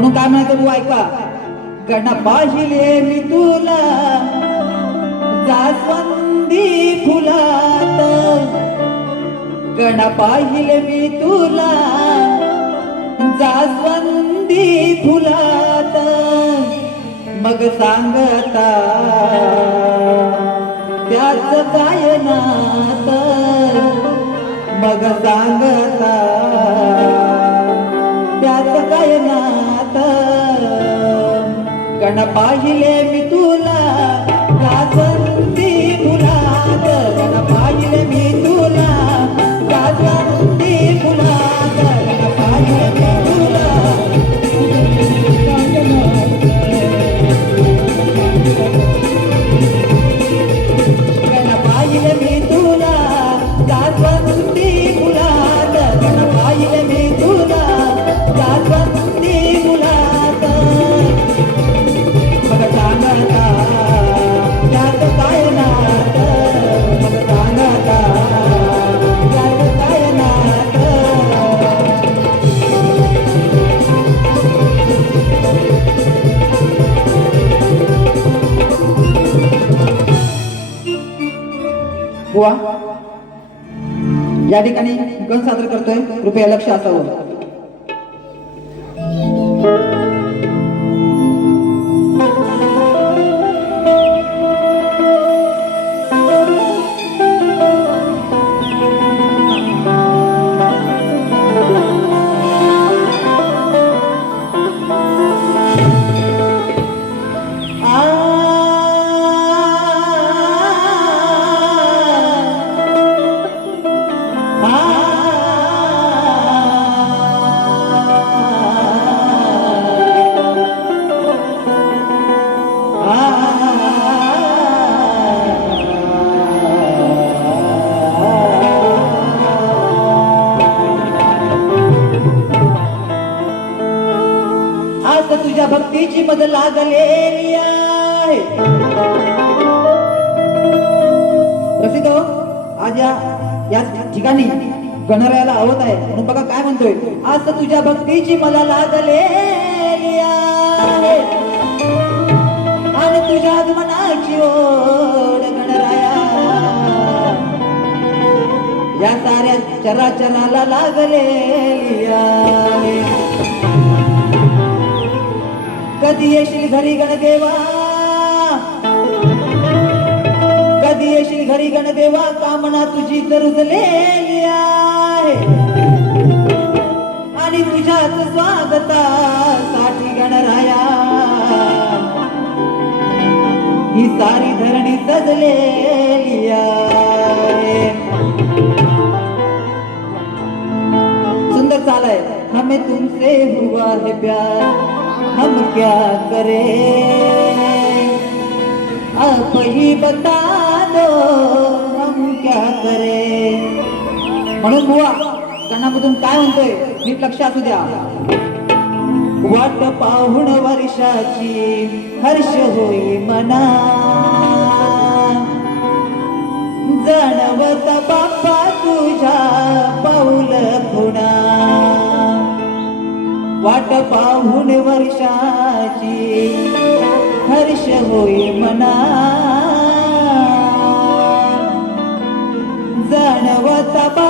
म्हणून काय म्हणायचं तू ऐका. गणपाशिले पाहिले मी तुला जास्वंदी फुलात. गणा पाहिले मी तुला जास्वंदी फुलात. मग सांगता त्याच गायनात. मग सांगता गण बुवा. या ठिकाणी गण सादर करतोय. कृपया लक्ष असावं. भक्तीची आहे. प्रसिद्ध आज या या ठिकाणी गणरायाला आवत आहे. म्हणून बघा काय म्हणतोय. आज तुझ्या भक्तीची मला लागलेली आहे. आणि तुझ्या आगमनाची ओढ गणराया. या साऱ्या चराचराला लागलेली आहे. कधी येशील घरी गणदेवा? कधी येशील घरी गणदेवा? कामना तुझी तर रुजलेली आहे. आणि तुझ्याच स्वागतासाठी गणराया. ही सारी धरणी सजलेली आहे. सुंदर चाल हमें तुमसे हुआ है प्यार. हम क्या करें? आप ही बता दो हम क्या करें? म्हणून बुवा गणामधून काय म्हणतोय? नीट लक्ष असू द्या. वाट पाहुण वर्षाची हर्ष होई मना. जाणवता बाप्पा तुझ्या वाट पाहून वर्षाची. हर्ष होई मना. जाणवता